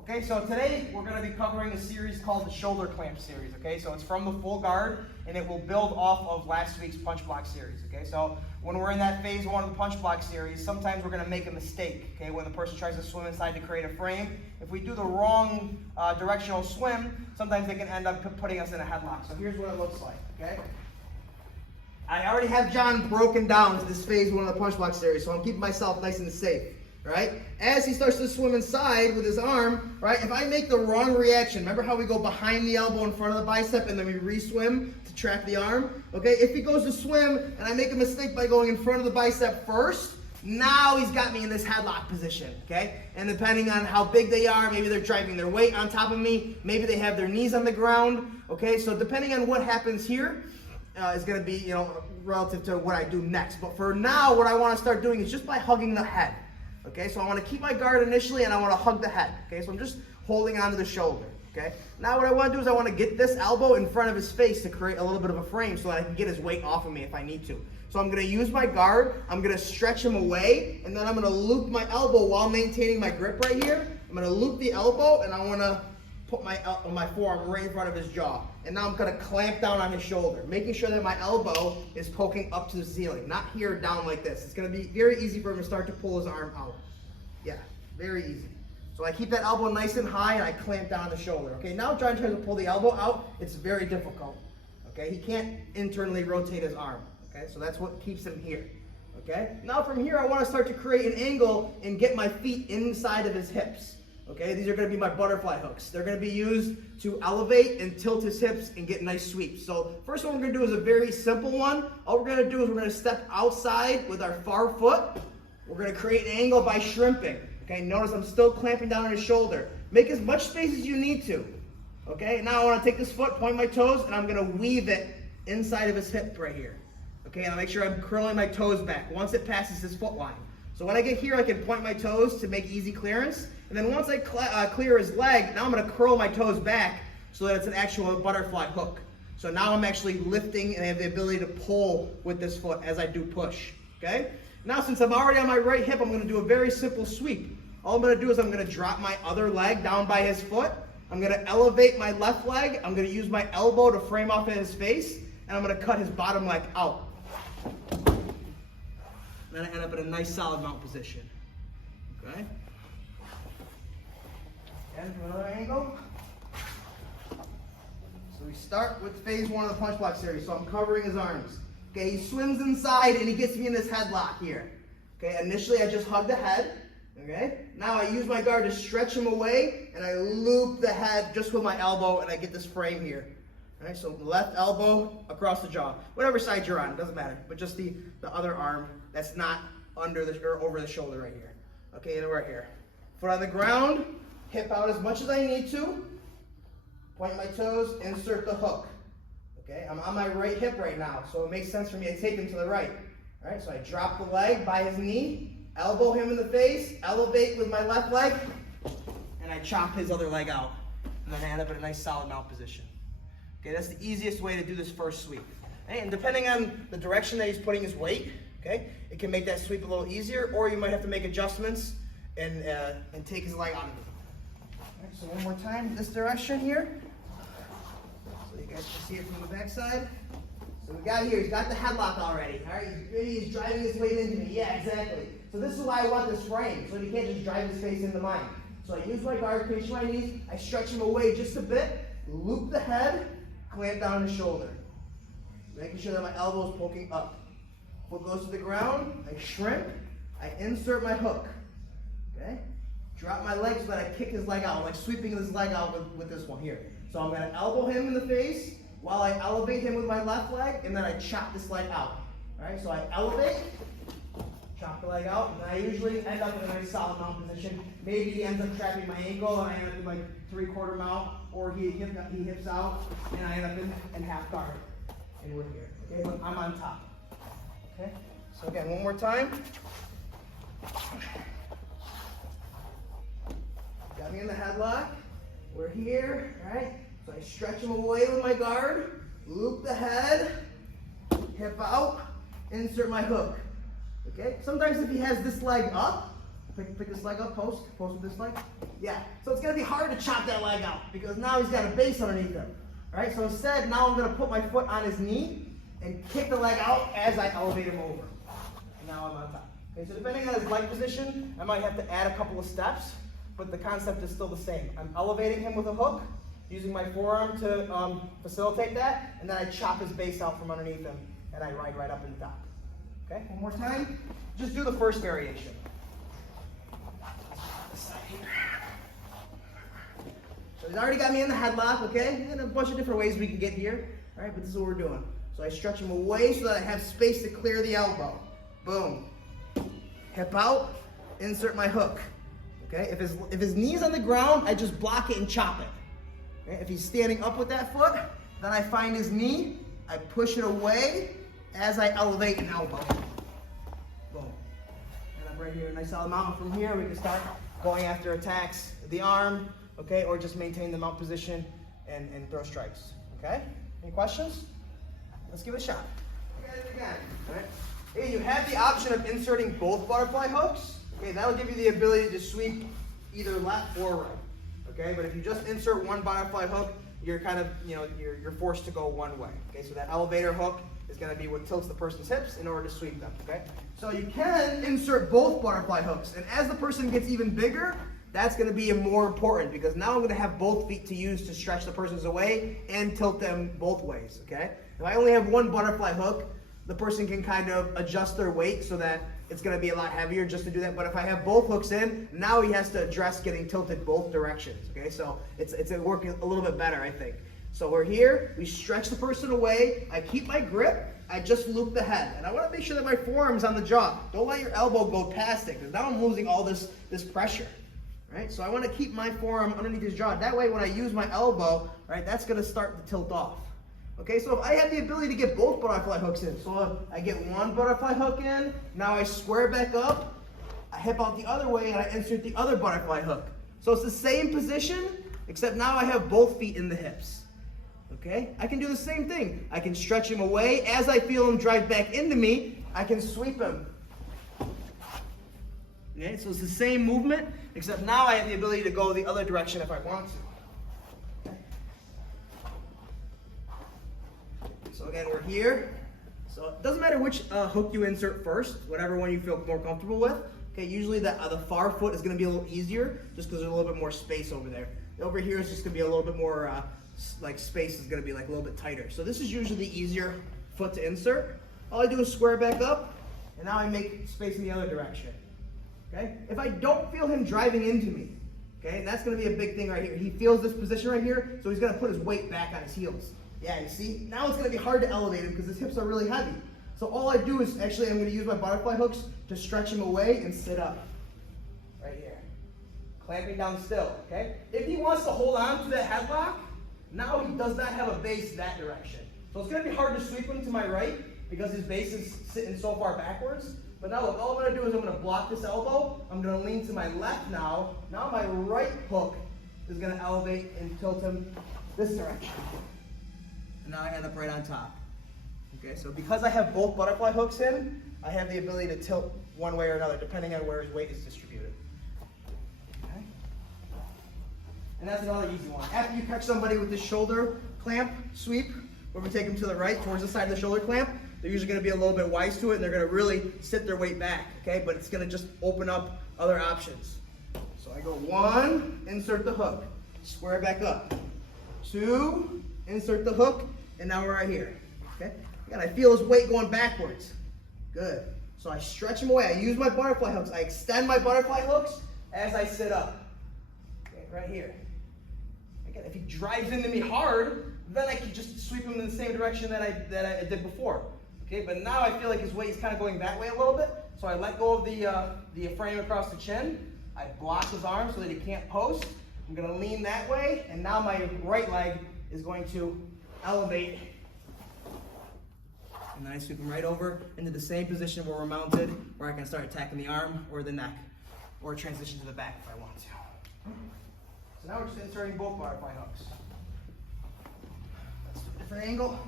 Okay, so today we're going to be covering a series called the shoulder clamp series. Okay, so it's from the full guard and it will build off of last week's punch block series. Okay, so when we're in that phase one of the punch block series, sometimes we're going to make a mistake. Okay, when the person tries to swim inside to create a frame, if we do the wrong directional swim, sometimes they can end up putting us in a headlock. So here's what it looks like. Okay, I already have John broken down to this phase one of the punch block series, so I'm keeping myself nice and safe. Right? As he starts to swim inside with his arm, right? If I make the wrong reaction, remember how we go behind the elbow in front of the bicep and then we re-swim to trap the arm? Okay, if he goes to swim and I make a mistake by going in front of the bicep first, now he's got me in this headlock position, okay? And depending on how big they are, maybe they're driving their weight on top of me, maybe they have their knees on the ground, okay? So depending on what happens here, is going to be, you know, relative to what I do next. But for now, what I want to start doing is just by hugging the head. Okay, so I want to keep my guard initially and I want to hug the head. Okay, so I'm just holding onto the shoulder. Okay, now what I want to do is I want to get this elbow in front of his face to create a little bit of a frame so that I can get his weight off of me if I need to. So I'm going to use my guard, I'm going to stretch him away, and then I'm going to loop my elbow while maintaining my grip right here. I'm going to loop the elbow and I want to put my forearm right in front of his jaw. And now I'm going to clamp down on his shoulder, making sure that my elbow is poking up to the ceiling, not here down like this. It's going to be very easy for him to start to pull his arm out. Yeah, very easy. So I keep that elbow nice and high and I clamp down the shoulder. Okay, now trying to pull the elbow out, it's very difficult. Okay, he can't internally rotate his arm. Okay, so that's what keeps him here. Okay, now from here I want to start to create an angle and get my feet inside of his hips. Okay, these are going to be my butterfly hooks. They're going to be used to elevate and tilt his hips and get nice sweeps. So first one we're going to do is a very simple one. All we're going to do is we're going to step outside with our far foot. We're going to create an angle by shrimping. Okay, notice I'm still clamping down on his shoulder. Make as much space as you need to. Okay, now I want to take this foot, point my toes, and I'm going to weave it inside of his hip right here. Okay, and I'll make sure I'm curling my toes back once it passes his foot line. So when I get here, I can point my toes to make easy clearance. And then once I clear his leg, now I'm going to curl my toes back so that it's an actual butterfly hook. So now I'm actually lifting and I have the ability to pull with this foot as I do push. Okay? Now since I'm already on my right hip, I'm going to do a very simple sweep. All I'm going to do is I'm going to drop my other leg down by his foot. I'm going to elevate my left leg. I'm going to use my elbow to frame off in his face. And I'm going to cut his bottom leg out. Then I end up in a nice solid mount position. Okay? And from another angle. So we start with phase one of the punch block series. So I'm covering his arms. Okay, he swims inside and he gets me in this headlock here. Okay, initially I just hug the head. Okay, now I use my guard to stretch him away and I loop the head just with my elbow and I get this frame here. Alright, so left elbow across the jaw. Whatever side you're on, it doesn't matter. But just the other arm that's not under the or over the shoulder right here. Okay, and right here. Foot on the ground, hip out as much as I need to. Point my toes, insert the hook. Okay, I'm on my right hip right now, so it makes sense for me to take him to the right. Alright, so I drop the leg by his knee, elbow him in the face, elevate with my left leg, and I chop his other leg out. And then I end up in a nice solid mount position. Okay, that's the easiest way to do this first sweep. And depending on the direction that he's putting his weight, okay, it can make that sweep a little easier, or you might have to make adjustments and take his leg out of it. All right, so one more time, this direction here. So you guys can see it from the back side. So we got here, he's got the headlock already. All right, maybe he's driving his weight into me. Yeah, exactly. So this is why I want this frame, so he can't just drive his face into mine. So I use my guard, pinch my knees, I stretch him away just a bit, loop the head, clamp down his shoulder. Making sure that my elbow is poking up. Foot goes to the ground, I shrimp, I insert my hook. Okay? Drop my leg so that I kick his leg out, like sweeping his leg out with this one here. So I'm going to elbow him in the face while I elevate him with my left leg, and then I chop this leg out. Alright, so I elevate, chop the leg out, and I usually end up in a nice solid mount position. Maybe he ends up trapping my ankle, and I end up in like 3/4 mount, or he hips out, and I end up in half guard. And we're here. Okay, but I'm on top. Okay, so again, one more time. Got me in the headlock. We're here, right? So I stretch him away with my guard, loop the head, hip out, insert my hook. Okay, sometimes if he has this leg up, pick this leg up, post with this leg. Yeah, so it's gonna be hard to chop that leg out because now he's got a base underneath him. All right, so instead, now I'm gonna put my foot on his knee and kick the leg out as I elevate him over. And now I'm on top. Okay, so depending on his leg position, I might have to add a couple of steps, but the concept is still the same. I'm elevating him with a hook, using my forearm to facilitate that, and then I chop his base out from underneath him, and I ride right up in the top. Okay, one more time. Just do the first variation. This side here. So he's already got me in the headlock, okay? And a bunch of different ways we can get here. All right, but this is what we're doing. So I stretch him away so that I have space to clear the elbow. Boom. Hip out, insert my hook. Okay, if his knee's on the ground, I just block it and chop it. Okay? If he's standing up with that foot, then I find his knee, I push it away as I elevate an elbow. Boom. And I'm right here, nice solid mount. From here, we can start going after attacks of the arm, okay, or just maintain the mount position and throw strikes. Okay? Any questions? Let's give it a shot. Look at it again. All right. Hey, you have the option of inserting both butterfly hooks. Okay, that'll give you the ability to sweep either left or right. Okay, but if you just insert one butterfly hook, you're kind of, you're forced to go one way. Okay, so that elevator hook is going to be what tilts the person's hips in order to sweep them. Okay, so you can insert both butterfly hooks, and as the person gets even bigger, that's going to be more important because now I'm going to have both feet to use to stretch the person's away and tilt them both ways. Okay, if I only have one butterfly hook, the person can kind of adjust their weight so that it's going to be a lot heavier just to do that. But if I have both hooks in, now he has to address getting tilted both directions. Okay, so it's working a little bit better, I think. So we're here, we stretch the person away, I keep my grip, I just loop the head. And I want to make sure that my forearm's on the jaw. Don't let your elbow go past it, because now I'm losing all this pressure. Right? So I want to keep my forearm underneath his jaw. That way when I use my elbow, right, that's going to start to tilt off. Okay, so if I have the ability to get both butterfly hooks in, so I get one butterfly hook in, now I square back up, I hip out the other way, and I insert the other butterfly hook. So it's the same position, except now I have both feet in the hips. Okay, I can do the same thing. I can stretch him away. As I feel him drive back into me, I can sweep him. Okay, so it's the same movement, except now I have the ability to go the other direction if I want to. So again, we're here. So it doesn't matter which hook you insert first, whatever one you feel more comfortable with. Okay, usually the far foot is going to be a little easier just because there's a little bit more space over there. Over here is just going to be a little bit more, space is going to be like a little bit tighter. So this is usually the easier foot to insert. All I do is square back up, and now I make space in the other direction. Okay, if I don't feel him driving into me, okay, and that's going to be a big thing right here. He feels this position right here, so he's going to put his weight back on his heels. Yeah, you see? Now it's going to be hard to elevate him because his hips are really heavy. So all I do is, actually, I'm going to use my butterfly hooks to stretch him away and sit up. Right here. Clamping down still, okay? If he wants to hold on to that headlock, now he does not have a base that direction. So it's going to be hard to sweep him to my right because his base is sitting so far backwards. But now look, all I'm going to do is I'm going to block this elbow. I'm going to lean to my left now. Now my right hook is going to elevate and tilt him this direction. Now I end up right on top. Okay, so because I have both butterfly hooks in, I have the ability to tilt one way or another depending on where his weight is distributed. Okay? And that's another easy one. After you catch somebody with the shoulder clamp sweep, where we take them to the right towards the side of the shoulder clamp, they're usually going to be a little bit wise to it and they're going to really sit their weight back. Okay, but it's going to just open up other options. So I go one, insert the hook, square back up. Two, insert the hook, and now we're right here. Okay? Again, I feel his weight going backwards. Good. So I stretch him away. I use my butterfly hooks. I extend my butterfly hooks as I sit up. Okay, right here. Again, if he drives into me hard, then I can just sweep him in the same direction that I did before. Okay, but now I feel like his weight is kind of going that way a little bit. So I let go of the frame across the chin. I block his arm so that he can't post. I'm going to lean that way, and now my right leg is going to elevate. And then I sweep him right over into the same position where we're mounted, where I can start attacking the arm or the neck, or transition to the back if I want to. So now we're just inserting both butterfly hooks. Let's do a different angle.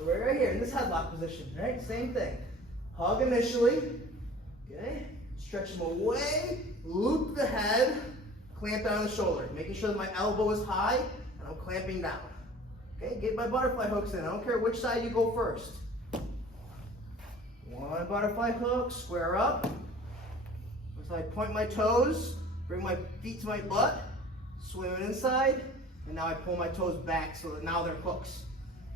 So we're right here in this headlock position, right? Same thing. Hug initially, okay? Stretch them away, loop the head, clamp down the shoulder, making sure that my elbow is high and I'm clamping down. Okay, get my butterfly hooks in. I don't care which side you go first. One butterfly hook, square up. So I point my toes, bring my feet to my butt, swim it inside, and now I pull my toes back so that now they're hooks.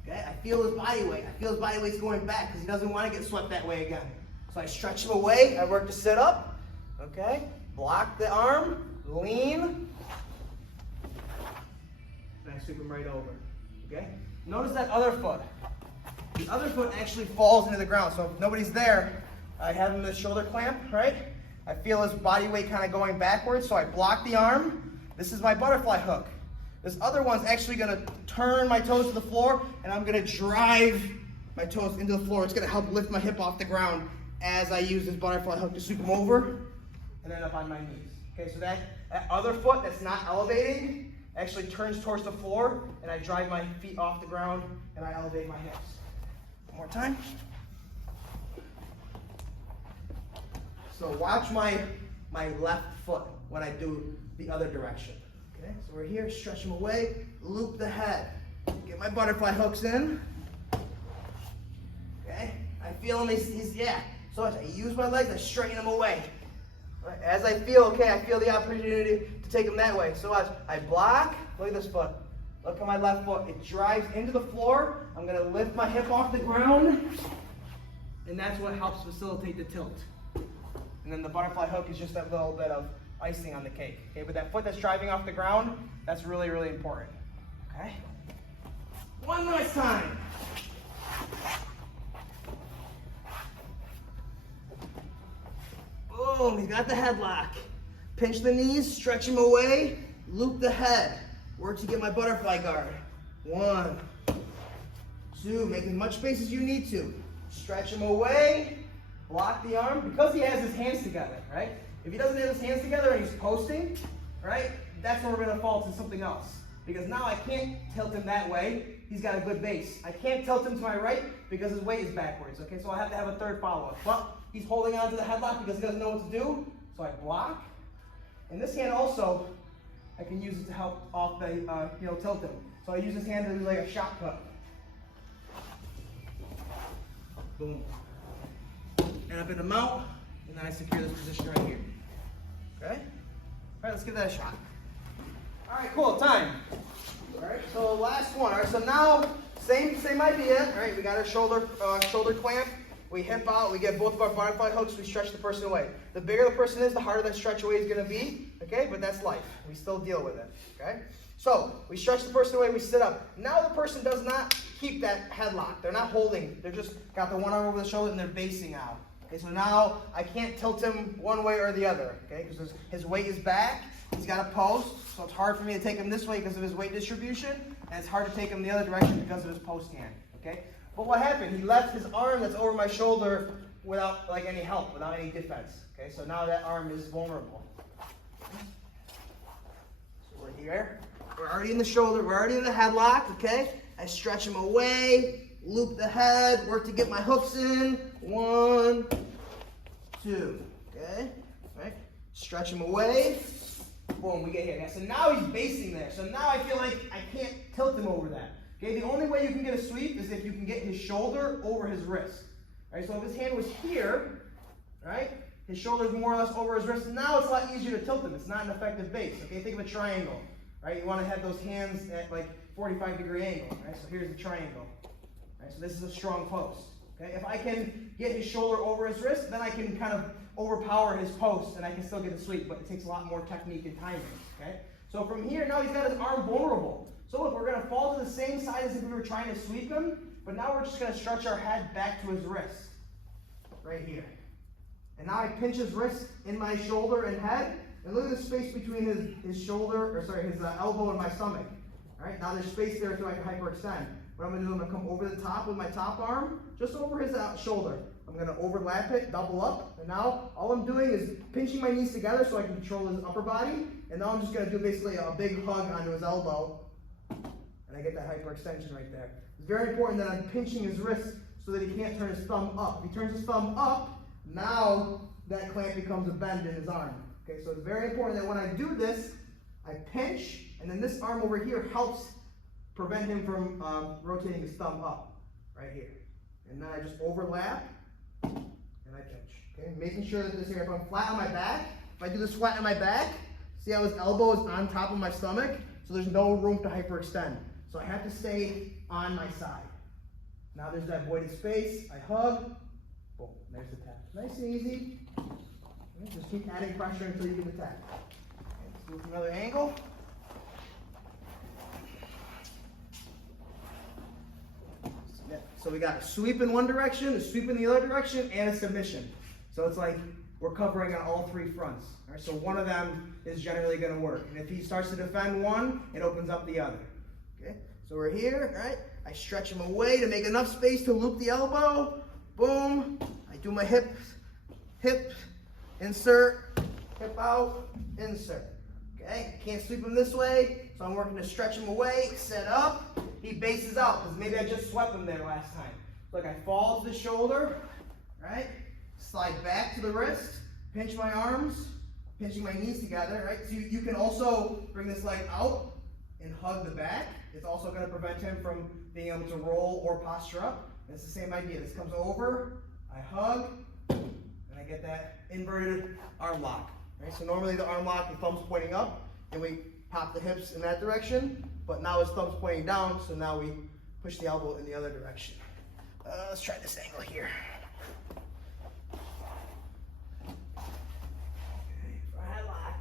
Okay, I feel his body weight. I feel his body weight's going back because he doesn't want to get swept that way again. So I stretch him away. I work to sit up. Okay, block the arm, lean, and I sweep him right over. Okay, notice that other foot. The other foot actually falls into the ground. So if nobody's there, I have him in the shoulder clamp, right? I feel his body weight kind of going backwards, so I block the arm. This is my butterfly hook. This other one's actually going to turn my toes to the floor, and I'm going to drive my toes into the floor. It's going to help lift my hip off the ground as I use this butterfly hook to sweep them over and then up on my knees. Okay, so that other foot that's not elevating actually turns towards the floor, and I drive my feet off the ground, and I elevate my hips. One more time. So watch my left foot when I do the other direction. Okay, so we're here, stretch them away, loop the head. Get my butterfly hooks in. Okay, I feel him, yeah. So I use my legs, I straighten him away. Right, as I feel, okay, I feel the opportunity to take him that way. So watch, I block, look at this foot. Look at my left foot, it drives into the floor. I'm gonna lift my hip off the ground, and that's what helps facilitate the tilt. And then the butterfly hook is just that little bit of icing on the cake. Okay, but that foot that's driving off the ground, that's really, really important. Okay? One last time. Boom, you got the headlock. Pinch the knees, stretch them away, loop the head. Work to get my butterfly guard. 1, 2, make as much space as you need to. Stretch them away. Block the arm, because he has his hands together, right? If he doesn't have his hands together and he's posting, right, that's when we're going to fall to something else. Because now I can't tilt him that way. He's got a good base. I can't tilt him to my right because his weight is backwards, okay? So I have to have a third follow-up. But he's holding on to the headlock because he doesn't know what to do. So I block. And this hand also, I can use it to help off the, tilt him. So I use this hand to do like a shot put. Boom. And up in the mount, and then I secure this position right here. Okay? All right, let's give that a shot. All right, cool, time. All right, so last one. All right, so now, same idea. All right, we got our shoulder clamp. We hip out, we get both of our butterfly hooks, we stretch the person away. The bigger the person is, the harder that stretch away is gonna be, okay? But that's life, we still deal with it, okay? So, we stretch the person away, we sit up. Now the person does not keep that headlock. They're not holding, they're just got the one arm over the shoulder and they're basing out. Okay, so now I can't tilt him one way or the other, okay? Because his weight is back, he's got a post, so it's hard for me to take him this way because of his weight distribution, and it's hard to take him the other direction because of his post hand, okay? But what happened? He left his arm that's over my shoulder without like any help, without any defense, okay? So now that arm is vulnerable. So we're here, we're already in the shoulder, we're already in the headlock, okay? I stretch him away, loop the head, work to get my hooks in. 1, 2, okay? Right? Stretch him away. Boom, we get here. Okay, so now he's basing there. So now I feel like I can't tilt him over that. Okay, the only way you can get a sweep is if you can get his shoulder over his wrist. Right? So if his hand was here, right? His shoulder is more or less over his wrist. Now it's a lot easier to tilt him. It's not an effective base. Okay, think of a triangle. Right? You want to have those hands at like 45-degree angle. Right? So here's the triangle. Right? So this is a strong post. Okay? If I can get his shoulder over his wrist, then I can kind of overpower his post and I can still get a sweep, but it takes a lot more technique and timing. Okay? So from here, now he's got his arm vulnerable. So look, we're going to fall to the same side as if we were trying to sweep him, but now we're just going to stretch our head back to his wrist. Right here. And now I pinch his wrist in my shoulder and head, and look at the space between his elbow and my stomach. All right? Now there's space there so I can hyperextend. What I'm going to do, I'm going to come over the top with my top arm, just over his shoulder. I'm going to overlap it, double up, and now all I'm doing is pinching my knees together so I can control his upper body, and now I'm just going to do basically a big hug onto his elbow, and I get that hyperextension right there. It's very important that I'm pinching his wrist so that he can't turn his thumb up. If he turns his thumb up, now that clamp becomes a bend in his arm. Okay, so it's very important that when I do this, I pinch, and then this arm over here helps prevent him from rotating his thumb up, right here. And then I just overlap, and I pinch. Okay, making sure that this here, if I'm flat on my back, if I do this flat on my back, see how his elbow is on top of my stomach? So there's no room to hyperextend. So I have to stay on my side. Now there's that voided space. I hug. Boom. There's the tap. Nice and easy. Okay, just keep adding pressure until you get the tap. Okay, let's do it from another angle. So we got a sweep in one direction, a sweep in the other direction, and a submission. So it's like we're covering on all three fronts. All right, so one of them is generally going to work. And if he starts to defend one, it opens up the other. Okay, so we're here, right? I stretch him away to make enough space to loop the elbow. Boom. I do my hip, insert, hip out, insert. Okay, I can't sweep him this way, so I'm working to stretch him away, set up. He bases out, because maybe I just swept him there last time. Look, I fall to the shoulder, right? Slide back to the wrist, pinch my arms, pinching my knees together, right? So you can also bring this leg out and hug the back. It's also going to prevent him from being able to roll or posture up. It's the same idea. This comes over, I hug, and I get that inverted arm lock. Right? So normally the arm lock, the thumb's pointing up, and we pop the hips in that direction, but now his thumb's pointing down, so now we push the elbow in the other direction. Let's try this angle here. Okay, for a headlock.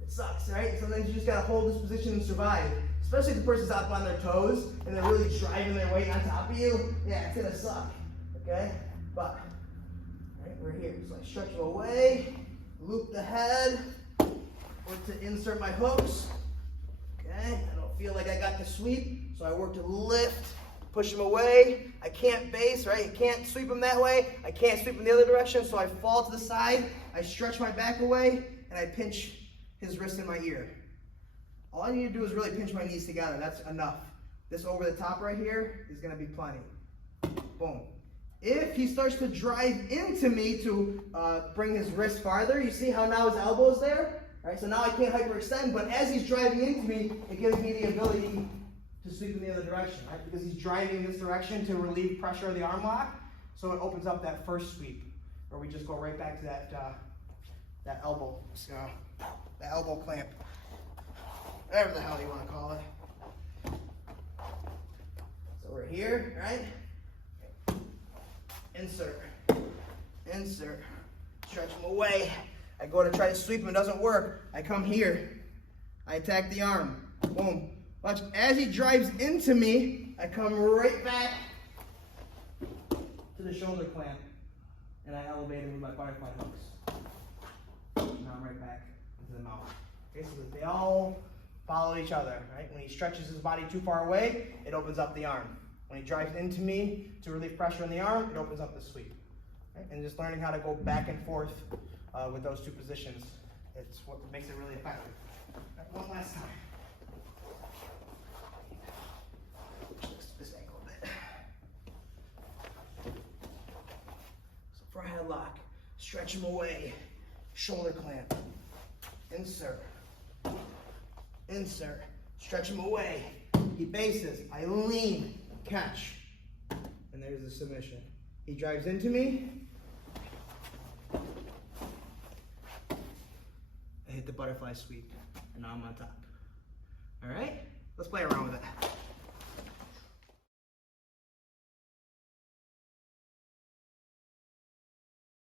It sucks, right? Sometimes you just gotta hold this position and survive. Especially if the person's up on their toes and they're really driving their weight on top of you. Yeah, it's gonna suck, okay? But, right, we're here. So I stretch him away, loop the head, work to insert my hooks. Okay, I don't feel like I got the sweep, so I work to lift, push him away. I can't base, right? You can't sweep him that way. I can't sweep him the other direction, so I fall to the side. I stretch my back away, and I pinch his wrist in my ear. All I need to do is really pinch my knees together. That's enough. This over the top right here is going to be plenty. Boom. If he starts to drive into me to bring his wrist farther, you see how now his elbow's there? Right, so now I can't hyperextend, but as he's driving into me, it gives me the ability to sweep in the other direction, right? Because he's driving in this direction to relieve pressure of the arm lock, so it opens up that first sweep, where we just go right back to that elbow, that elbow clamp, whatever the hell you want to call it. So we're here, right? Insert, stretch him away. I go to try to sweep him, it doesn't work. I come here, I attack the arm, boom. Watch, as he drives into me, I come right back to the shoulder clamp, and I elevate him with my butterfly hooks. Now I'm right back into the mouth. Okay, so that they all follow each other, right? When he stretches his body too far away, it opens up the arm. When he drives into me to relieve pressure on the arm, it opens up the sweep. Right? And just learning how to go back and forth with those two positions, it's what makes it really effective. Right, one last time. Just this angle a bit. So for a headlock, stretch him away, shoulder clamp, insert, stretch him away. He bases, I lean, catch, and there's the submission. He drives into me. I hit the butterfly sweep, and now I'm on top. All right, let's play around with it.